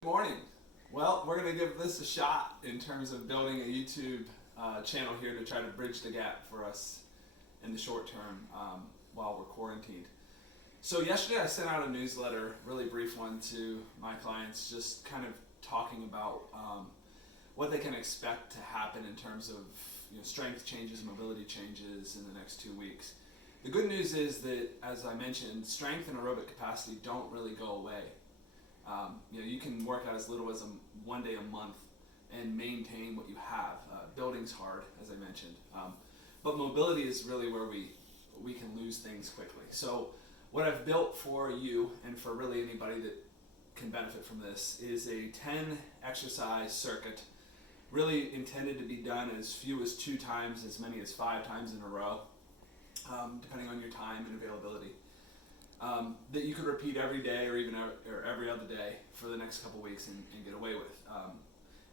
Good morning. Well, we're going to give this a shot in terms of building a YouTube channel here to try to bridge the gap for us in the short term while we're quarantined. So yesterday I sent out a newsletter, really brief one, to my clients, just kind of talking about what they can expect to happen in terms of strength changes, mobility changes in the next 2 weeks. The good news is that, as I mentioned, strength and aerobic capacity don't really go away. You can work out as little as one day a month and maintain what you have. Building's hard, as I mentioned, but mobility is really where we can lose things quickly. So what I've built for you and for really anybody that can benefit from this is a 10 exercise circuit, really intended to be done as few as 2 times, as many as 5 times in a row, depending on your time and availability. That you could repeat every day or even every other day for the next couple weeks and get away with.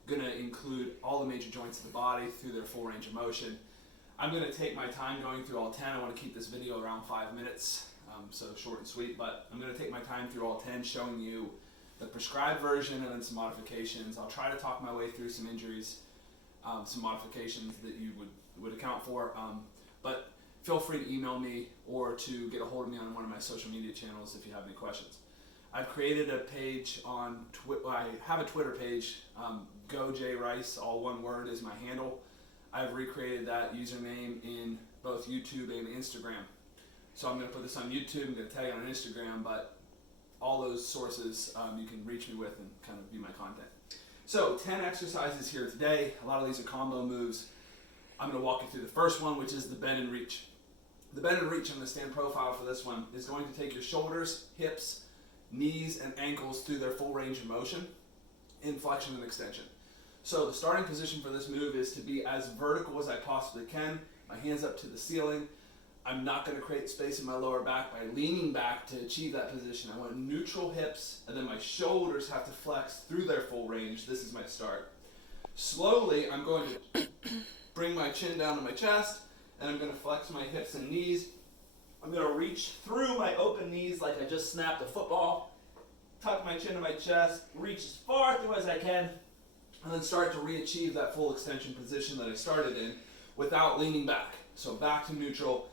Going to include all the major joints of the body through their full range of motion. I'm going to take my time going through all 10. I want to keep this video around 5 minutes, so short and sweet, but I'm going to take my time through all 10, showing you the prescribed version and then some modifications. I'll try to talk my way through some injuries, some modifications that you would account for, but feel free to email me or to get a hold of me on one of my social media channels if you have any questions. I've created a page on I have a Twitter page, GoJRice, all one word, is my handle. I've recreated that username in both YouTube and Instagram. So I'm going to put this on YouTube, I'm going to tag it on Instagram, but all those sources you can reach me with and kind of view my content. So 10 exercises here today. A lot of these are combo moves. I'm going to walk you through the first one, which is the bend and reach. The bend and reach, I'm going to stand profile for this one, is going to take your shoulders, hips, knees, and ankles through their full range of motion in flexion and extension. So the starting position for this move is to be as vertical as I possibly can, my hands up to the ceiling. I'm not going to create space in my lower back by leaning back to achieve that position. I want neutral hips, and then my shoulders have to flex through their full range. This is my start. Slowly, I'm going to bring my chin down to my chest, and I'm going to flex my hips and knees. I'm going to reach through my open knees like I just snapped a football, tuck my chin to my chest, reach as far through as I can, and then start to re-achieve that full extension position that I started in without leaning back. So back to neutral,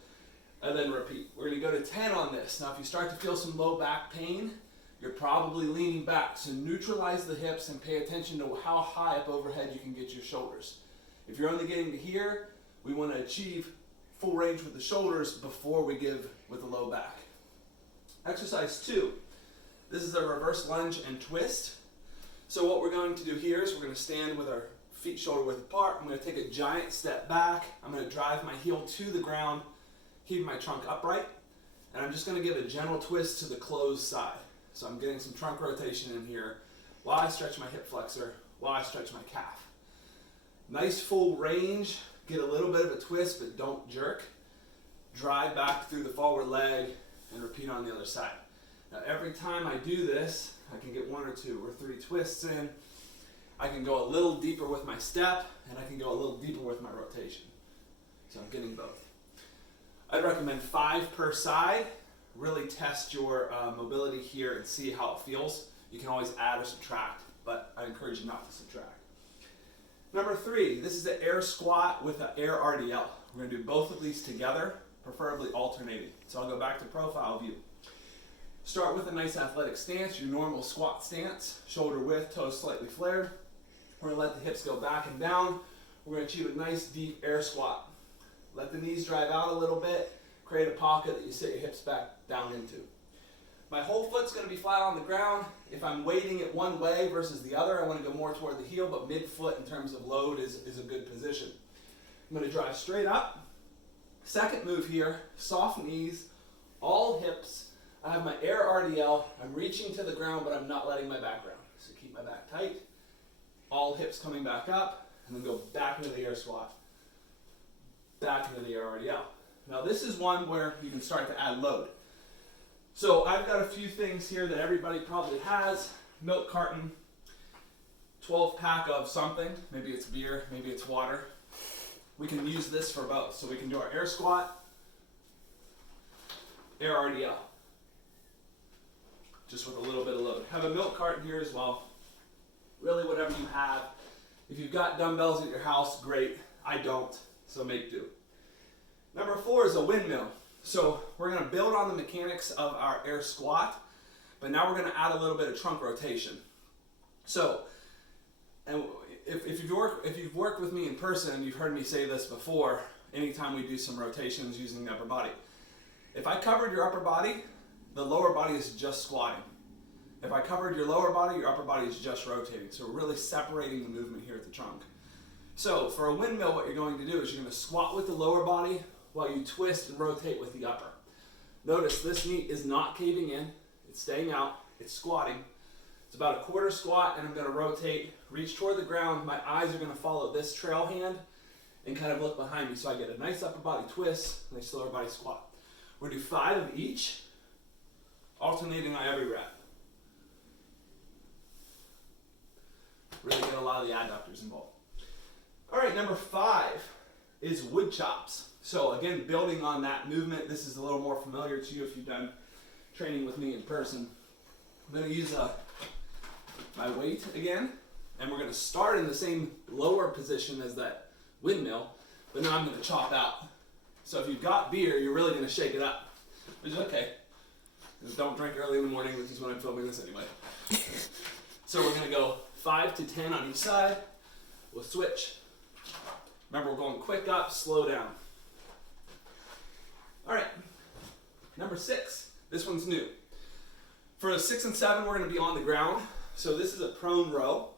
and then repeat. We're going to go to 10 on this. Now if you start to feel some low back pain, you're probably leaning back. So neutralize the hips and pay attention to how high up overhead you can get your shoulders. If you're only getting to here, we want to achieve full range with the shoulders before we give with the low back. Exercise 2. This is a reverse lunge and twist. So what we're going to do here is we're going to stand with our feet shoulder width apart. I'm going to take a giant step back. I'm going to drive my heel to the ground, keep my trunk upright, and I'm just going to give a gentle twist to the closed side. So I'm getting some trunk rotation in here while I stretch my hip flexor, while I stretch my calf. Nice full range. Get a little bit of a twist, but don't jerk. Drive back through the forward leg and repeat on the other side. Now every time I do this, I can get 1 or 2 or 3 twists in. I can go a little deeper with my step, and I can go a little deeper with my rotation. So I'm getting both. I'd recommend 5 per side. Really test your mobility here and see how it feels. You can always add or subtract, but I encourage you not to subtract. Number 3, this is an air squat with an air RDL. We're going to do both of these together, preferably alternating. So I'll go back to profile view. Start with a nice athletic stance, your normal squat stance, shoulder width, toes slightly flared. We're going to let the hips go back and down. We're going to achieve a nice deep air squat. Let the knees drive out a little bit, create a pocket that you sit your hips back down into. My whole foot's going to be flat on the ground. If I'm weighting it one way versus the other, I want to go more toward the heel, but mid-foot in terms of load is a good position. I'm going to drive straight up. Second move here, soft knees, all hips. I have my air RDL. I'm reaching to the ground, but I'm not letting my back round. So keep my back tight. All hips coming back up, and then go back into the air squat. Back into the air RDL. Now this is one where you can start to add load. So I've got a few things here that everybody probably has. Milk carton, 12 pack of something. Maybe it's beer, maybe it's water. We can use this for both. So we can do our air squat, air RDL, just with a little bit of load. Have a milk carton here as well. really whatever you have. If you've got dumbbells at your house, great. I don't, so make do. Number 4 is a windmill. So we're going to build on the mechanics of our air squat, but now we're going to add a little bit of trunk rotation. So, and if you've worked with me in person, you've heard me say this before, anytime we do some rotations using the upper body. If I covered your upper body, the lower body is just squatting. If I covered your lower body, your upper body is just rotating. So we're really separating the movement here at the trunk. So for a windmill, what you're going to do is you're going to squat with the lower body while you twist and rotate with the upper. Notice this knee is not caving in, it's staying out, it's squatting. It's about a quarter squat, and I'm going to rotate, reach toward the ground. My eyes are going to follow this trail hand and kind of look behind me, so I get a nice upper body twist, nice lower body squat. We're going to do 5 of each, alternating on every rep. Really get a lot of the adductors involved. All right, number 5 is wood chops. So again, building on that movement, this is a little more familiar to you if you've done training with me in person. I'm going to use my weight again, and we're going to start in the same lower position as that windmill, but now I'm going to chop out. So if you've got beer, you're really going to shake it up, which is okay. Just don't drink early in the morning, which is when I'm filming this anyway. So we're going to go 5 to 10 on each side. We'll switch. Remember, we're going quick up, slow down. All right, number 6. This one's new. For 6 and 7, we're going to be on the ground. So this is a prone row.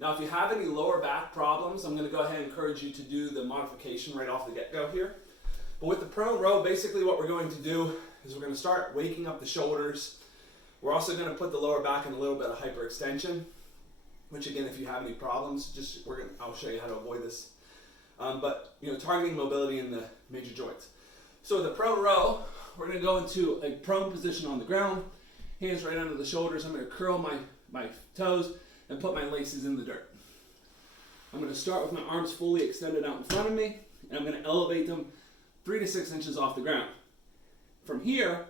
Now, if you have any lower back problems, I'm going to go ahead and encourage you to do the modification right off the get-go here. But with the prone row, basically what we're going to do is we're going to start waking up the shoulders. We're also going to put the lower back in a little bit of hyperextension, which again, if you have any problems, I'll show you how to avoid this. But targeting mobility in the major joints. So with the prone row, we're going to go into a prone position on the ground, hands right under the shoulders. I'm going to curl my toes and put my laces in the dirt. I'm going to start with my arms fully extended out in front of me, and I'm going to elevate them 3 to 6 inches off the ground. From here,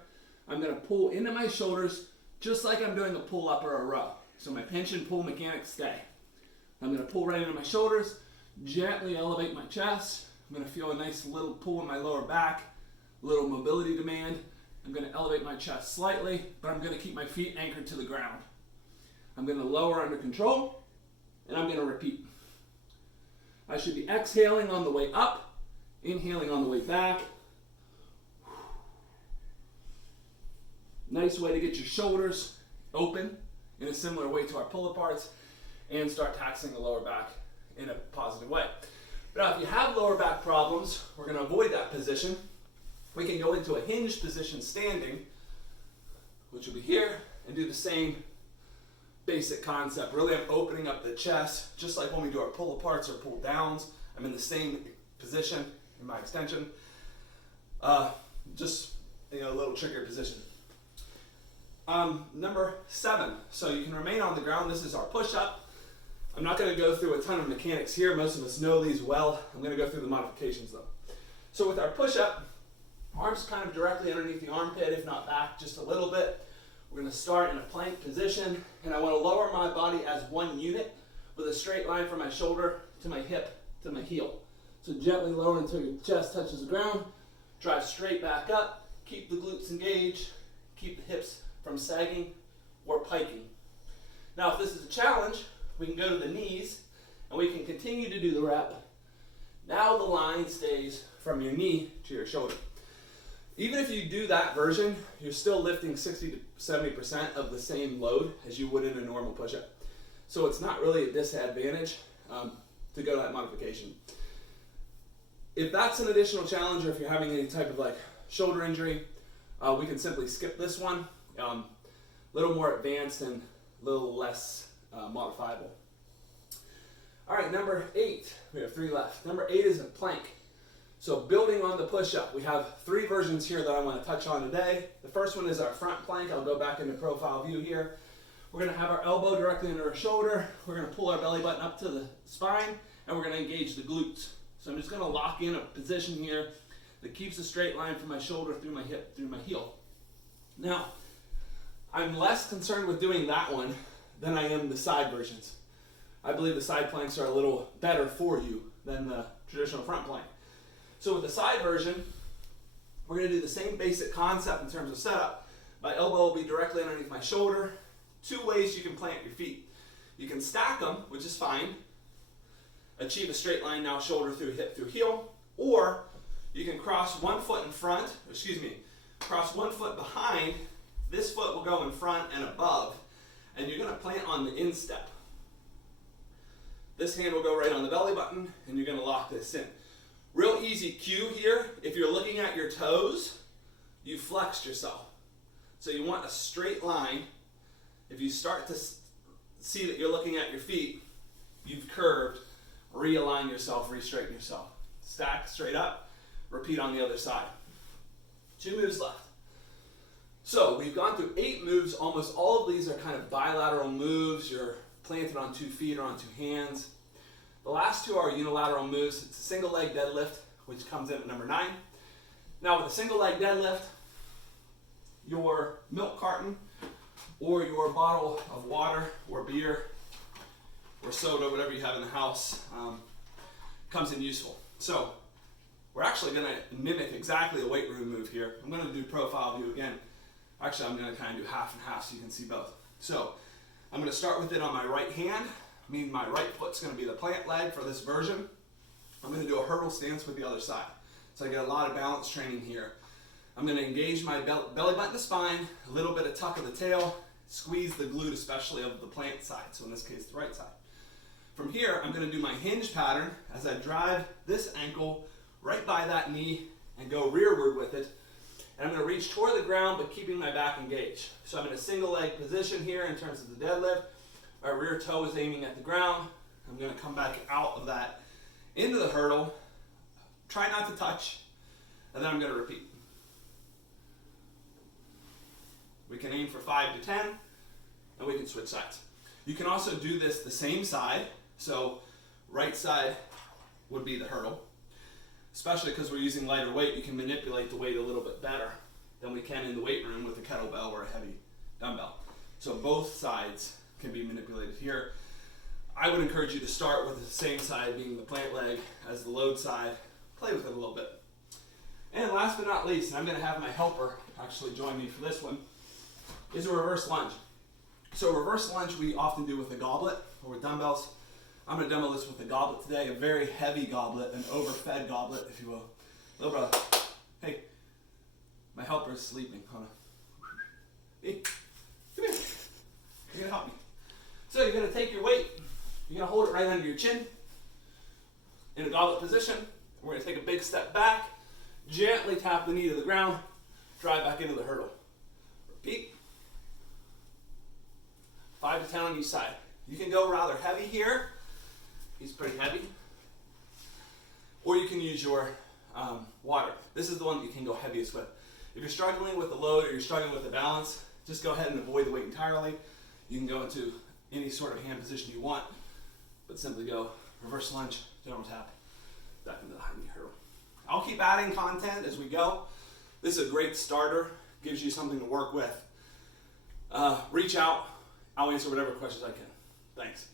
I'm going to pull into my shoulders just like I'm doing a pull-up or a row. So my pinch and pull mechanics stay. I'm going to pull right into my shoulders, gently elevate my chest. I'm going to feel a nice little pull in my lower back, little mobility demand. I'm going to elevate my chest slightly, but I'm going to keep my feet anchored to the ground. I'm going to lower under control, and I'm going to repeat. I should be exhaling on the way up, inhaling on the way back. Nice way to get your shoulders open in a similar way to our pull-aparts and start taxing the lower back in a positive way. Now, if you have lower back problems, we're going to avoid that position. We can go into a hinged position standing, which will be here, and do the same basic concept. Really, I'm opening up the chest, just like when we do our pull-aparts or pull-downs. I'm in the same position in my extension. Just a little trickier position. Number 7, so you can remain on the ground. This is our push-up. I'm not going to go through a ton of mechanics here. Most of us know these well. I'm going to go through the modifications though. So with our push-up, arms kind of directly underneath the armpit, if not back just a little bit. We're going to start in a plank position, and I want to lower my body as one unit with a straight line from my shoulder to my hip to my heel. So gently lower until your chest touches the ground. Drive straight back up. Keep the glutes engaged. Keep the hips from sagging or piking. Now, if this is a challenge, we can go to the knees, and we can continue to do the rep. Now the line stays from your knee to your shoulder. Even if you do that version, you're still lifting 60 to 70% of the same load as you would in a normal push-up. So it's not really a disadvantage to go that modification. If that's an additional challenge, or if you're having any type of shoulder injury, we can simply skip this one. A little more advanced and a little less modifiable. All right, number 8. We have 3 left. Number 8 is a plank. So building on the push-up, we have 3 versions here that I want to touch on today. The first one is our front plank. I'll go back into profile view here. We're going to have our elbow directly under our shoulder. We're going to pull our belly button up to the spine, and we're going to engage the glutes. So I'm just going to lock in a position here that keeps a straight line from my shoulder through my hip, through my heel. Now, I'm less concerned with doing that one than I am the side versions. I believe the side planks are a little better for you than the traditional front plank. So with the side version, we're going to do the same basic concept in terms of setup. My elbow will be directly underneath my shoulder. Two ways you can plant your feet. You can stack them, which is fine. Achieve a straight line now, shoulder through hip through heel. Or you can cross one foot in front, cross one foot behind. This foot will go in front and above. And you're going to plant on the instep. This hand will go right on the belly button, and you're going to lock this in. Real easy cue here. If you're looking at your toes, you flexed yourself. So you want a straight line. If you start to see that you're looking at your feet, you've curved. Realign yourself, re-straighten yourself. Stack straight up. Repeat on the other side. 2 moves left. So we've gone through 8 moves. Almost all of these are kind of bilateral moves. You're planted on 2 feet or on 2 hands. The last 2 are unilateral moves. It's a single leg deadlift, which comes in at number 9. Now with a single leg deadlift, your milk carton or your bottle of water or beer or soda, whatever you have in the house, comes in useful. So we're actually going to mimic exactly a weight room move here. I'm going to do profile view again. Actually, I'm going to kind of do half and half so you can see both. So I'm going to start with it on my right hand. Meaning my right foot's going to be the plant leg for this version. I'm going to do a hurdle stance with the other side. So I get a lot of balance training here. I'm going to engage my belly button to spine, a little bit of tuck of the tail, squeeze the glute, especially of the plant side, so in this case the right side. From here, I'm going to do my hinge pattern as I drive this ankle right by that knee and go rearward with it. And I'm going to reach toward the ground but keeping my back engaged. So I'm in a single leg position here in terms of the deadlift. My rear toe is aiming at the ground. I'm going to come back out of that into the hurdle. Try not to touch, and then I'm going to repeat. We can aim for 5 to 10, and we can switch sides. You can also do this the same side. So right side would be the hurdle. Especially because we're using lighter weight, you can manipulate the weight a little bit better than we can in the weight room with a kettlebell or a heavy dumbbell. So both sides can be manipulated here. I would encourage you to start with the same side being the plant leg as the load side. Play with it a little bit. And last but not least, and I'm going to have my helper actually join me for this one, is a reverse lunge. So a reverse lunge we often do with a goblet or with dumbbells. I'm going to demo this with a goblet today, a very heavy goblet, an overfed goblet, if you will. Little brother, hey, my helper is sleeping. Hold on. Hey, come here. You're going to help me. So you're going to take your weight, you're going to hold it right under your chin in a goblet position. We're going to take a big step back, gently tap the knee to the ground, drive back into the hurdle. Repeat. 5 to 10 on each side. You can go rather heavy here. He's pretty heavy. Or you can use your water. This is the one that you can go heaviest with. If you're struggling with the load or you're struggling with the balance, just go ahead and avoid the weight entirely. You can go into any sort of hand position you want, but simply go reverse lunge, general tap, back into the high knee hurdle. I'll keep adding content as we go. This is a great starter, gives you something to work with. Reach out, I'll answer whatever questions I can. Thanks.